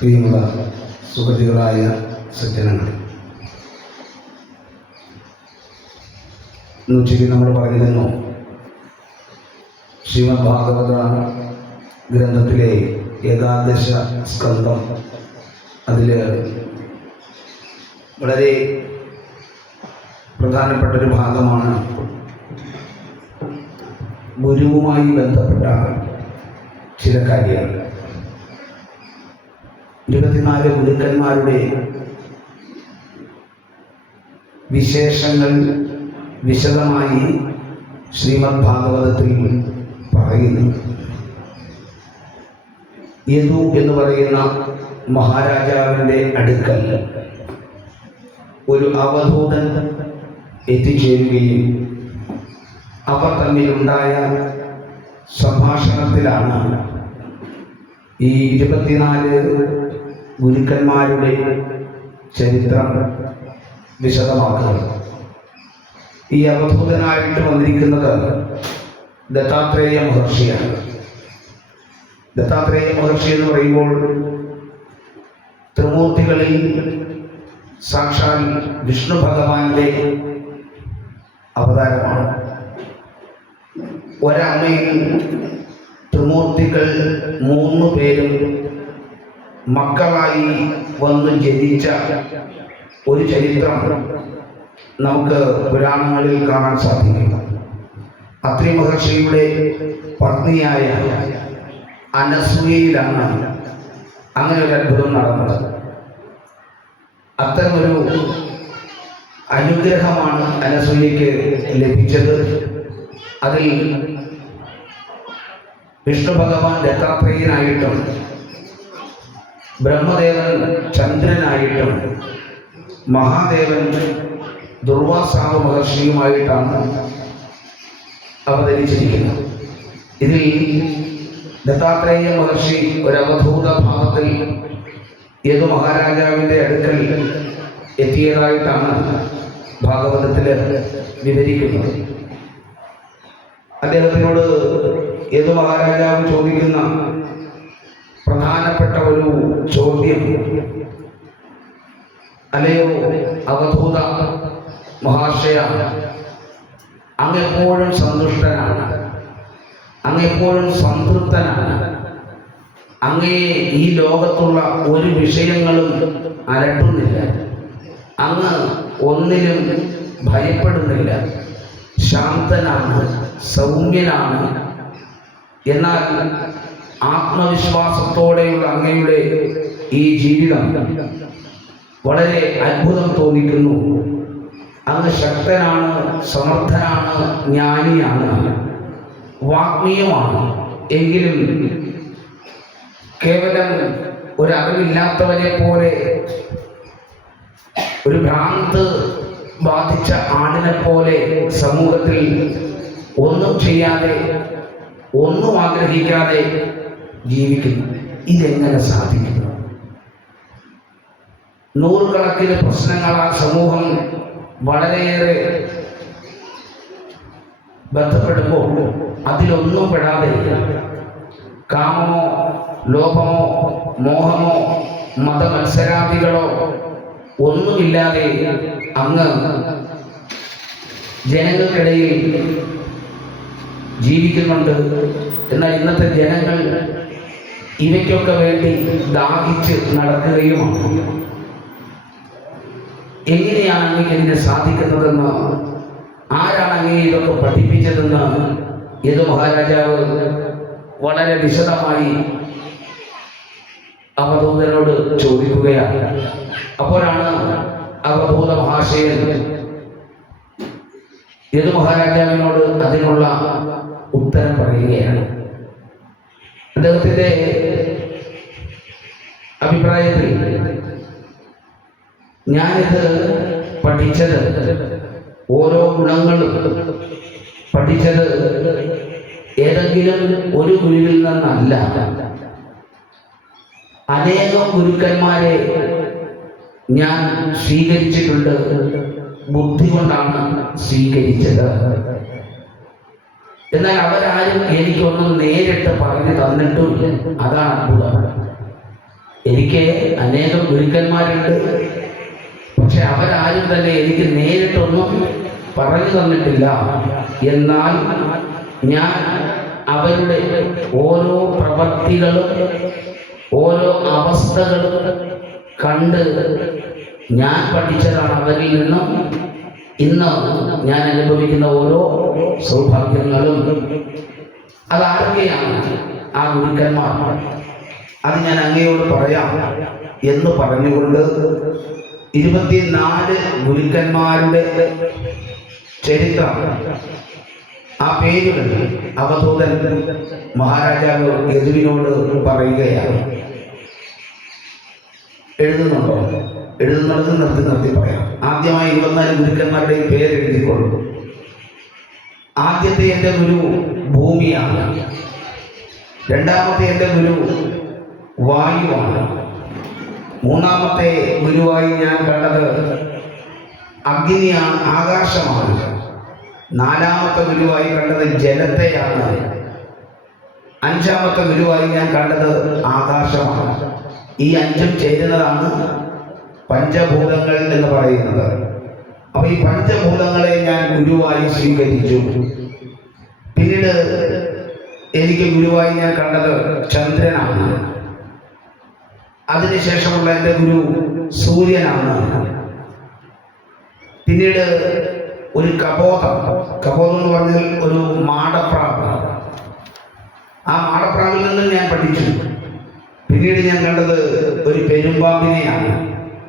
പ്രിയമുള്ള സുഹൃത്തുക്കളായ സജ്ജനങ്ങൾ, ഉച്ചയ്ക്ക് നമ്മൾ പറഞ്ഞിരുന്നു ശ്രീമദ് ഭാഗവത ഗ്രന്ഥത്തിലെ ഏകാദശ സ്കന്ധം, അതിൽ വളരെ പ്രധാനപ്പെട്ടൊരു ഭാഗമാണ് ഗുരുവുമായി ബന്ധപ്പെട്ട ചില കാര്യങ്ങൾ. 24 ഗുരുക്കന്മാരുടെ വിശേഷങ്ങൾ വിശദമായി ശ്രീമദ് ഭാഗവതത്തിൽ പറയുന്നു. യദു എന്ന് പറയുന്ന മഹാരാജാവിൻ്റെ അടുക്കൽ ഒരു അവധൂതൻ എത്തിച്ചേരുകയും അവർ തമ്മിലുണ്ടായ സംഭാഷണത്തിലാണ് ഈ 24 ഗുരുക്കന്മാരുടെ ചരിത്രം വിശദമാക്കുന്നത്. ഈ അവധൂതനായിട്ട് വന്നിരിക്കുന്നത് ദത്താത്രേയ മഹർഷിയാണ്. ദത്താത്രേയ മഹർഷി എന്ന് പറയുമ്പോൾ ത്രിമൂർത്തികളിൽ സാക്ഷാൽ വിഷ്ണു ഭഗവാന്റെ അവതാരമാണ്. ഒരമ്മയിൽ ത്രിമൂർത്തികൾ 3 പേരും മക്കളായി വന്ന് ജനിച്ച ഒരു ചരിത്രം നമുക്ക് പുരാണങ്ങളിൽ കാണാൻ സാധിക്കും. അത്രി മഹർഷിയുടെ പത്നിയായ അനസൂയയിലാണ് അങ്ങനെ ഒരു അത്ഭുതം നടന്നത്. അത്തരമൊരു അനുഗ്രഹമാണ് അനസൂയയ്ക്ക് ലഭിച്ചത്. അതിൽ വിഷ്ണു ഭഗവാൻ ദത്താത്രേയനായിട്ടും ബ്രഹ്മദേവൻ ചന്ദ്രനായിട്ടും മഹാദേവൻ ദുർവാസാവ് മഹർഷിയുമായിട്ടാണ് അവതരിച്ചിരിക്കുന്നത്. ഇതിൽ ദത്താത്രേയ മഹർഷി ഒരവധൂത ഭാവത്തിൽ യദു മഹാരാജാവിൻ്റെ അടുക്കൽ എത്തിയതായിട്ടാണ് ഭാഗവതത്തിൽ വിവരിക്കുന്നത്. അദ്ദേഹത്തിനോട് യദു മഹാരാജാവ് ചോദിക്കുന്ന പ്രധാനപ്പെട്ട ഒരു ചോദ്യം, അല്ലയോ അവധൂത മഹാശയ, അങ്ങെപ്പോഴും സന്തുഷ്ടനാണ്, അങ്ങെപ്പോഴും സംതൃപ്തനാണ്, അങ്ങേ ഈ ലോകത്തുള്ള ഒരു വിഷയങ്ങളും അലട്ടുന്നില്ല, അങ്ങ് ഒന്നിനും ഭയപ്പെടുന്നില്ല, ശാന്തനാണ്, സൗമ്യനാണ്. എന്നാൽ ആത്മവിശ്വാസത്തോടെയുള്ള അങ്ങയുടെ ഈ ജീവിതം വളരെ അത്ഭുതം തോന്നിക്കുന്നു. അങ്ങ് ശക്തനാണ്, സമർത്ഥനാണ്, ജ്ഞാനിയാണ്, വാഗ്മീയമാണ്. എങ്കിലും കേവലം ഒരറിവില്ലാത്തവരെ പോലെ, ഒരു ഭ്രാന്ത് ബാധിച്ച ആടിനെ പോലെ സമൂഹത്തിൽ ഒന്നും ചെയ്യാതെ, ഒന്നും ആഗ്രഹിക്കാതെ ജീവിക്കുന്നു. ഇതെങ്ങനെ സാധിക്കുന്നു? 100 കണക്കിന് പ്രശ്നങ്ങളാൽ സമൂഹം വളരെയേറെ ബന്ധപ്പെടുമ്പോൾ അതിലൊന്നും പെടാതെ, കാമമോ ലോഭമോ മോഹമോ മതമത്സരാദികളോ ഒന്നുമില്ലാതെ അങ്ങ് ജനങ്ങൾക്കിടയിൽ ജീവിക്കുന്നുണ്ട്. എന്നാൽ ഇന്നത്തെ ജനങ്ങൾ ഇവയ്ക്കൊക്കെ വേണ്ടി ദാഹിച്ച് നടക്കുകയുമാണ്. എങ്ങനെയാണ് അങ്ങനെ ഇതിനെ സാധിക്കുന്നതെന്ന്, ആരാണ് അങ്ങനെ ഇതൊക്കെ പഠിപ്പിച്ചതെന്ന് യദു മഹാരാജാവ് വളരെ വിശദമായി അവധൂതനോട് ചോദിക്കുകയാണ്. അപ്പോഴാണ് അവധൂത മഹാശയൻ യദു മഹാരാജാവിനോട് അതിനുള്ള ഉത്തരം പറയുകയാണ്. അദ്ദേഹത്തിൻ്റെ അഭിപ്രായത്തിൽ, ഞാനിത് പഠിച്ചത്, ഓരോ ഗുണങ്ങളും പഠിച്ചത് ഏതെങ്കിലും ഒരു ഗുരുവിൽ നിന്നല്ല, അനേകം ഗുരുക്കന്മാരെ ഞാൻ സ്വീകരിച്ചിട്ടുണ്ട്, ബുദ്ധി കൊണ്ടാണ് സ്വീകരിച്ചത്. എന്നാൽ അവരാരും എനിക്കൊന്നും നേരിട്ട് പറഞ്ഞു തന്നിട്ടുമില്ല. അതാണ് അത്ഭുതം. എനിക്ക് അനേകം ഗുരുക്കന്മാരുണ്ട്. പക്ഷെ അവരാരും തന്നെ എനിക്ക് നേരിട്ടൊന്നും പറഞ്ഞു തന്നിട്ടില്ല. എന്നാൽ ഞാൻ അവരുടെ ഓരോ പ്രവൃത്തികളും ഓരോ അവസ്ഥകളും കണ്ട് ഞാൻ പഠിച്ചതാണ് അവരിൽ നിന്നും ഇന്ന് ഞാൻ അനുഭവിക്കുന്ന ഓരോ സൗഭാഗ്യങ്ങളും. അതാരൊക്കെയാണ് ആ ഗുരുക്കന്മാർ? അത് ഞാൻ അങ്ങയോട് പറയാം എന്ന് പറഞ്ഞുകൊണ്ട് 24 ഗുരുക്കന്മാരുടെ ചരിത്രം, ആ പേരുകൾ അവധൂതൻ മഹാരാജാവ് യദുവിനോട് പറയുകയാണ്. എഴുതുന്നുണ്ടോ? എഴുതുന്നത് നിർത്തി പറയാം. ആദ്യമായി 24 ഗുരുക്കന്മാരുടെയും പേര് എഴുതിക്കൊള്ളു. ആദ്യത്തെ എൻ്റെ ഗുരു ഭൂമിയാണ്. രണ്ടാമത്തെ എൻ്റെ ഗുരു വായുവാണ്. മൂന്നാമത്തെ ഗുരുവായി ഞാൻ കണ്ടത് അഗ്നിയാണ്, ആകാശമാണ്. നാലാമത്തെ ഗുരുവായി കണ്ടത് ജലത്തെയാണ്. അഞ്ചാമത്തെ ഗുരുവായി ഞാൻ കണ്ടത് ആകാശമാണ്. ഈ അഞ്ചും ചേരുന്നതാണ് പഞ്ചഭൂതങ്ങൾ എന്ന് പറയുന്നത്. അപ്പൊ ഈ പഞ്ചഭൂതങ്ങളെ ഞാൻ ഗുരുവായി സ്വീകരിച്ചു. പിന്നീട് എനിക്ക് ഗുരുവായി ഞാൻ കണ്ടത് ചന്ദ്രനാണ്. അതിനുശേഷമുള്ള എൻ്റെ ഗുരു സൂര്യനാണ്. പിന്നീട് ഒരു കപോതം എന്ന് പറഞ്ഞാൽ ഒരു മാടപ്രാവ്. ആ മാടപ്രാവിൽ നിന്നും ഞാൻ പഠിച്ചു. പിന്നീട് ഞാൻ കണ്ടത് ഒരു പെരുമ്പാമ്പിനെയാണ്.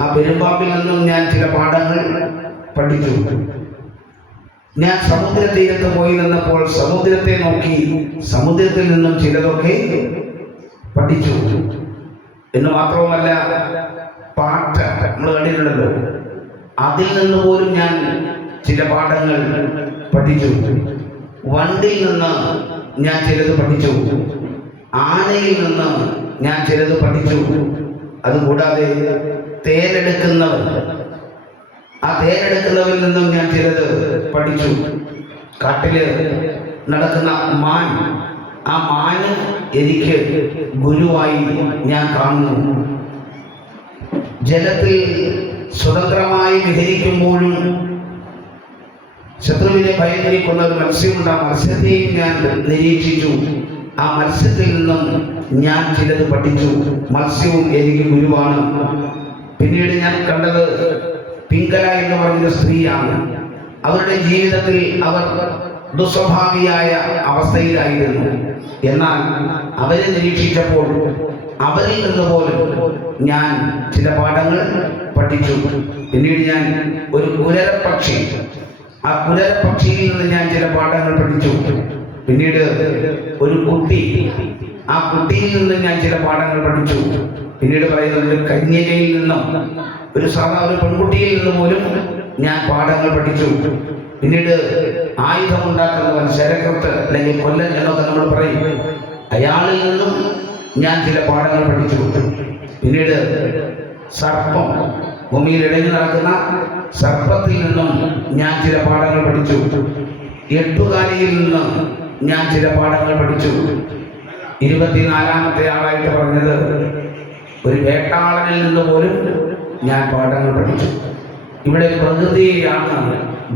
ആ പെരുമ്പാമ്പിൽ നിന്നും ഞാൻ ചില പാഠങ്ങൾ പഠിച്ചു. ഞാൻ സമുദ്ര തീരത്ത് പോയി നിന്നപ്പോൾ സമുദ്രത്തെ നോക്കി സമുദ്രത്തിൽ നിന്നും ചിലതൊക്കെ പഠിച്ചു. എന്ന് മാത്രവുമല്ല, പാട്ട് നമ്മൾ കണ്ടിട്ടുണ്ടല്ലോ, അതിൽ നിന്ന് പോലും ഞാൻ ചില പാഠങ്ങൾ പഠിച്ചു. വണ്ടിയിൽ നിന്ന് ഞാൻ ചിലത് പഠിച്ചു. ആനയിൽ നിന്ന് ഞാൻ ചിലത് പഠിച്ചു. അതുകൂടാതെ തേരെടുക്കുന്നവർ, ആ തേരെടുക്കുന്നവരിൽ നിന്നും ഞാൻ ചിലത് പഠിച്ചു. കാട്ടില് നടക്കുന്ന മാൻ, ആ മാന് എനിക്ക് ഗുരുവായി ഞാൻ കാണുന്നു. ജലത്തിൽ സ്വതന്ത്രമായി വിഹരിക്കുമ്പോഴും ശത്രുവിനെ ഭയന്നിരിക്കുന്ന ഒരു മത്സ്യമുണ്ട്. ആ മത്സ്യത്തെയും ഞാൻ നിരീക്ഷിച്ചു. ആ മത്സ്യത്തിൽ നിന്നും ഞാൻ ചിലത് പഠിച്ചു. മത്സ്യവും എനിക്ക് ഗുരുവാണ്. പിന്നീട് ഞാൻ കണ്ടത് പിങ്കല എന്ന് പറഞ്ഞൊരു സ്ത്രീയാണ്. അവരുടെ ജീവിതത്തിൽ അവർ ദുസ്വഭാവിയായ അവസ്ഥയിലായിരുന്നു. എന്നാൽ അവരെ നിരീക്ഷിച്ചപ്പോൾ അവരിൽ നിന്ന് പോലും ഞാൻ ചില പാഠങ്ങൾ പഠിച്ചു. പിന്നീട് ഞാൻ ഒരു കുരരപ്പക്ഷി, ആ കുരരപ്പക്ഷിയിൽ നിന്ന് ഞാൻ ചില പാഠങ്ങൾ പഠിച്ചു. പിന്നീട് ഒരു കുട്ടി, ആ കുട്ടിയിൽ നിന്ന് ഞാൻ ചില പാഠങ്ങൾ പഠിച്ചു. പിന്നീട് പറയുന്നത് ഒരു കന്യകയിൽ നിന്നും, ഒരു പെൺകുട്ടിയിൽ നിന്ന് പോലും ഞാൻ പാഠങ്ങൾ പഠിച്ചു. പിന്നീട് ആയുധമുണ്ടാക്കുന്നവൻ, ശരകൃത്ത് അല്ലെങ്കിൽ കൊല്ലൻ എന്നൊക്കെ നമ്മൾ പറയും, അയാളിൽ നിന്നും ഞാൻ ചില പാഠങ്ങൾ പഠിച്ചു. പിന്നീട് സർപ്പം, ഭൂമിയിൽ ഇഴഞ്ഞു നടക്കുന്ന സർപ്പത്തിൽ നിന്നും ഞാൻ ചില പാഠങ്ങൾ പഠിച്ചു. എട്ടുകാലിയിൽ നിന്ന് ഞാൻ ചില പാഠങ്ങൾ പഠിച്ചു. 24ാമത്തെ ആളായിട്ട് പറഞ്ഞത് ഒരു വേട്ടാളനിൽ നിന്ന് പോലും ഞാൻ പാഠങ്ങൾ പഠിച്ചു. ഇവിടെ പ്രകൃതിയാണ്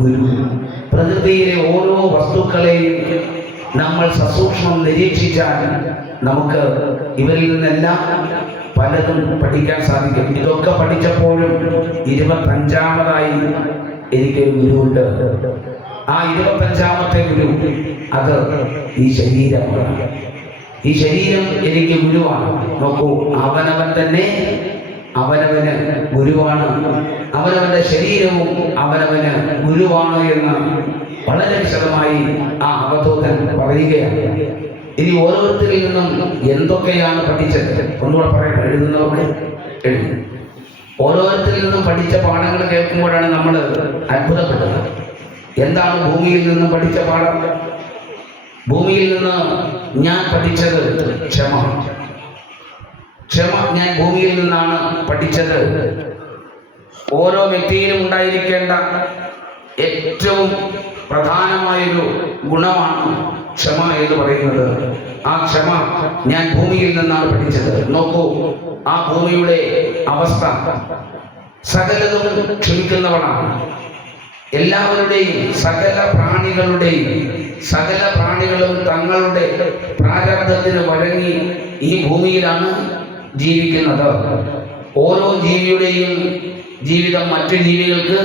ഗുരു. പ്രകൃതിയിലെ ഓരോ വസ്തുക്കളെയും നമ്മൾ സസൂക്ഷ്മം നിരീക്ഷിച്ചാൽ നമുക്ക് ഇവരിൽ നിന്നെല്ലാം പലതും പഠിക്കാൻ സാധിക്കും. ഇതൊക്കെ പഠിച്ചപ്പോഴും 25ാമതായി എനിക്കൊരു ഗുരുവുണ്ട്. ആ 25ാമത്തെ ഗുരു അത് ഈ ശരീരമാണ്. ഈ ശരീരം എനിക്ക് ഗുരുവാണ്. നോക്കൂ, അവനവൻ തന്നെ അവനവന് ഗുരുവാണ്. അവനവന്റെ ശരീരവും അവനവന് ഗുരുവാണ് എന്ന് വളരെ വിശദമായി ആ അവധൂതൻ പറയുകയാണ്. ഇനി ഓരോരുത്തരിൽ നിന്നും എന്തൊക്കെയാണ് പഠിച്ചത് ഒന്നുകൂടെ പറയണം. എഴുതുന്നവർക്ക് എഴുതും. ഓരോരുത്തരിൽ നിന്നും പഠിച്ച പാഠങ്ങൾ കേൾക്കുമ്പോഴാണ് നമ്മൾ അത്ഭുതപ്പെടുന്നത്. എന്താണ് ഭൂമിയിൽ നിന്നും പഠിച്ച പാഠം? ഭൂമിയിൽ നിന്ന് ഞാൻ പഠിച്ചത് ക്ഷമ. ഞാൻ ഭൂമിയിൽ നിന്നാണ് പഠിച്ചത്. ഓരോ വ്യക്തിയിലും ഉണ്ടായിരിക്കേണ്ട ഏറ്റവും പ്രധാനമായൊരു ഗുണമാണ് ക്ഷമ എന്ന് പറയുന്നത്. ആ ക്ഷമ ഞാൻ ഭൂമിയിൽ നിന്നാണ് പഠിച്ചത്. നോക്കൂ, ആ ഭൂമിയുടെ അവസ്ഥ സകലതും ക്ഷമിക്കുന്നവളാണ്. എല്ലാവരുടെയും സകല പ്രാണികളും തങ്ങളുടെ പ്രാരബ്ധത്തിന് വഴങ്ങി ഈ ഭൂമിയിലാണ് ജീവിക്കുന്നത്. ഓരോ ജീവിയുടെയും ജീവിതം മറ്റു ജീവികൾക്ക്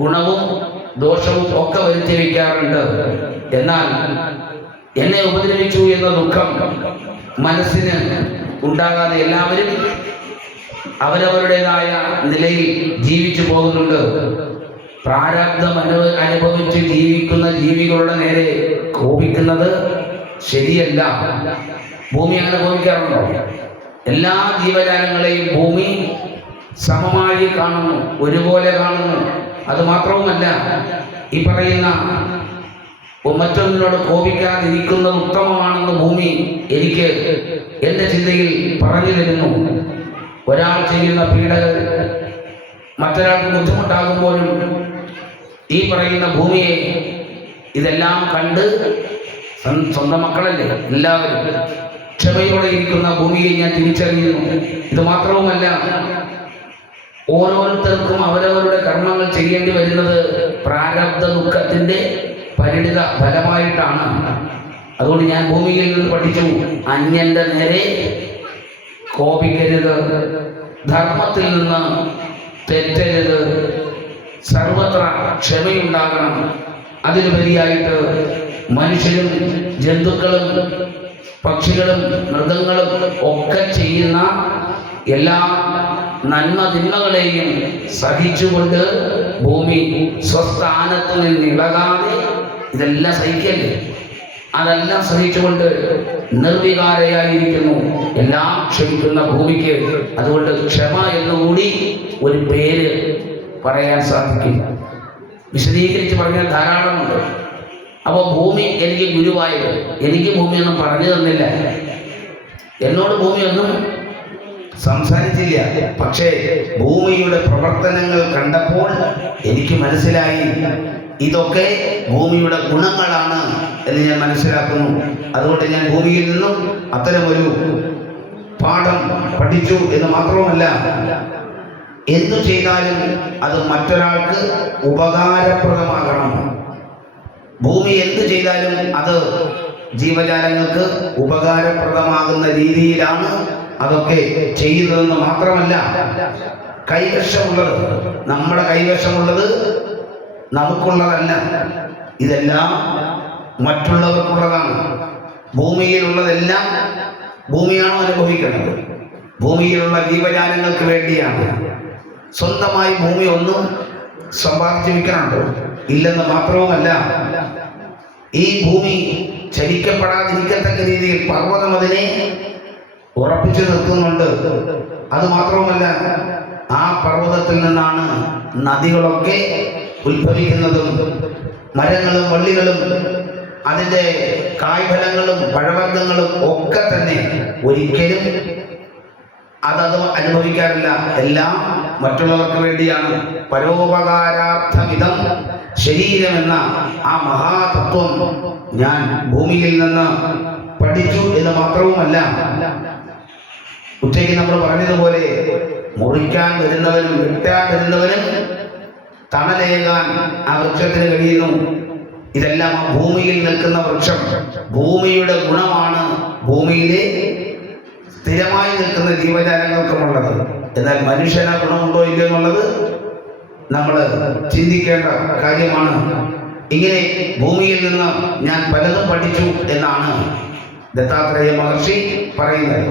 ഗുണവും ദോഷവും ഒക്കെ വരുത്തി വയ്ക്കാറുണ്ട്. എന്നാൽ എന്നെ ഉപദ്രവിച്ചു എന്ന ദുഃഖം മനസ്സിന് ഉണ്ടാകാതെ എല്ലാവരും അവരവരുടേതായ നിലയിൽ ജീവിച്ചു പോകുന്നുണ്ട്. പ്രാരബ്ധം അനുഭവിച്ച് ജീവിക്കുന്ന ജീവികളുടെ നേരെ കോപിക്കുന്നത് ശരിയല്ല. ഭൂമി അങ്ങനെ കോപിക്കാറുണ്ടോ? എല്ലാ ജീവജാലങ്ങളെയും ഭൂമി സമമായി കാണുന്നു, ഒരുപോലെ കാണുന്നു. അത് മാത്രവുമല്ല, ഈ പറയുന്ന മറ്റൊന്നിനോട് കോപിക്കാതിരിക്കുന്നത് ഉത്തമമാണെന്ന് ഭൂമി എനിക്ക് എൻ്റെ ചിന്തയിൽ പറഞ്ഞു തരുന്നു. ഒരാൾ ചെയ്യുന്ന പീഡകൾ മറ്റൊരാൾക്ക് ബുദ്ധിമുട്ടാകുമ്പോഴും ഈ പറയുന്ന ഭൂമിയെ ഇതെല്ലാം കണ്ട് സ്വന്തം മക്കളല്ലേ എല്ലാവരും ക്ഷമയോടെ ഇരിക്കുന്ന ഭൂമിയെ ഞാൻ തിരിച്ചറിയുന്നു. ഇത് മാത്രവുമല്ല, ഓരോരുത്തർക്കും അവരവരുടെ കർമ്മങ്ങൾ ചെയ്യേണ്ടി വരുന്നത് പ്രാരബ്ധ ദുഃഖത്തിന്റെ പരിണിത ഫലമായിട്ടാണ്. അതുകൊണ്ട് ഞാൻ ഭൂമിയിൽ നിന്ന് പഠിച്ചു, അന്യന്റെ നേരെ കോപിക്കരുത്, ധർമ്മത്തിൽ നിന്ന് തെറ്റരുത്, സർവത്ര ക്ഷമയുണ്ടാകണം. അതിലുപരിയായിട്ട് മനുഷ്യരും ജന്തുക്കളും പക്ഷികളും മൃഗങ്ങളും ഒക്കെ ചെയ്യുന്ന എല്ലാ നന്മ തിന്മകളെയും സഹിച്ചുകൊണ്ട് ഭൂമി സ്വസ്ഥാനത്ത് നിന്ന് ഇളകാതെ ഇതെല്ലാം സഹിക്കല്ലേ, അതെല്ലാം സഹിച്ചുകൊണ്ട് നിർവികാരയായിരിക്കുന്നു, എല്ലാം ക്ഷമിക്കുന്ന ഭൂമിക്ക്. അതുകൊണ്ട് ക്ഷമ എന്നുകൂടി ഒരു പേര് പറയാൻ സാധിക്കും. വിശദീകരിച്ച് പറഞ്ഞാൽ ധാരാളമുണ്ട്. അപ്പോൾ ഭൂമി എനിക്ക് ഗുരുവായത്. എനിക്ക് ഭൂമിയൊന്നും പറഞ്ഞു തന്നില്ല, എന്നോട് ഭൂമിയൊന്നും സംസാരിച്ചില്ല. പക്ഷേ ഭൂമിയുടെ പ്രവർത്തനങ്ങൾ കണ്ടപ്പോൾ എനിക്ക് മനസ്സിലായി, ഇതൊക്കെ ഭൂമിയുടെ ഗുണങ്ങളാണ് എന്ന് ഞാൻ മനസ്സിലാക്കുന്നു. അതുകൊണ്ട് ഞാൻ ഭൂമിയിൽ നിന്നും അത്തരമൊരു പാഠം പഠിച്ചു എന്ന് മാത്രവുമല്ല, എന്തു ചെയ്താലും അത് മറ്റൊരാൾക്ക് ഉപകാരപ്രദമാകണം. ഭൂമി എന്ത് ചെയ്താലും അത് ജീവജാലങ്ങൾക്ക് ഉപകാരപ്രദമാകുന്ന രീതിയിലാണ് അതൊക്കെ ചെയ്യുന്നതെന്ന് മാത്രമല്ല, കൈവശമുള്ളത്, നമ്മുടെ കൈവശമുള്ളത് നമുക്കുള്ളതല്ല, ഇതെല്ലാം മറ്റുള്ളവർക്കുള്ളതാണ്. ഭൂമിയിലുള്ളതെല്ലാം ഭൂമിയാണോ അനുഭവിക്കുന്നത്? ഭൂമിയിലുള്ള ജീവജാലങ്ങൾക്ക് വേണ്ടിയാണ്. സ്വന്തമായി ഭൂമി ഒന്നും സമ്പാദിച്ചു വയ്ക്കാനുണ്ടോ? ഇല്ലെന്ന് മാത്രവുമല്ല, ഈ ഭൂമി ചലിക്കപ്പെടാതിരിക്കത്തക്ക രീതിയിൽ പർവ്വതം അതിനെ ഉറപ്പിച്ചു നിർത്തുന്നുണ്ട്. അത് മാത്രവുമല്ല, ആ പർവ്വതത്തിൽ നിന്നാണ് നദികളൊക്കെ ഉത്ഭവിക്കുന്നതും മരങ്ങളും വള്ളികളും അതിൻ്റെ കായ്ഫലങ്ങളും പഴവർഗ്ഗങ്ങളും ഒക്കെ തന്നെ ഒരിക്കലും അതത് അനുഭവിക്കാറില്ല. എല്ലാം മറ്റുള്ളവർക്ക് വേണ്ടിയാണ്. പരോപകാരാർത്ഥമിതം ശരീരമെന്ന ആ മഹാതത്വം ഞാൻ ഭൂമിയിൽ നിന്ന് പഠിച്ചു എന്ന് മാത്രവുമല്ല, ഉച്ചയ്ക്ക് നമ്മൾ പറഞ്ഞതുപോലെ മുറിക്കാൻ വരുന്നവനും വെട്ടാൻ വരുന്നവനും തണലേകാൻ ആ വൃക്ഷത്തിന് കഴിയുന്നു. ഇതെല്ലാം ആ ഭൂമിയിൽ നിൽക്കുന്ന വൃക്ഷം ഭൂമിയുടെ ഗുണമാണ് ഭൂമിയിലെ സ്ഥിരമായി നിൽക്കുന്ന ജീവജാലങ്ങൾക്കുമുള്ളത്. എന്നാൽ മനുഷ്യന് ഗുണമുണ്ടോ ഇല്ല എന്നുള്ളത് നമ്മൾ ചിന്തിക്കേണ്ട കാര്യമാണ്. ഇങ്ങനെ ഭൂമിയിൽ നിന്ന് ഞാൻ പലതും പഠിച്ചു എന്നാണ് ദത്താത്രേയ മഹർഷി പറയുന്നത്.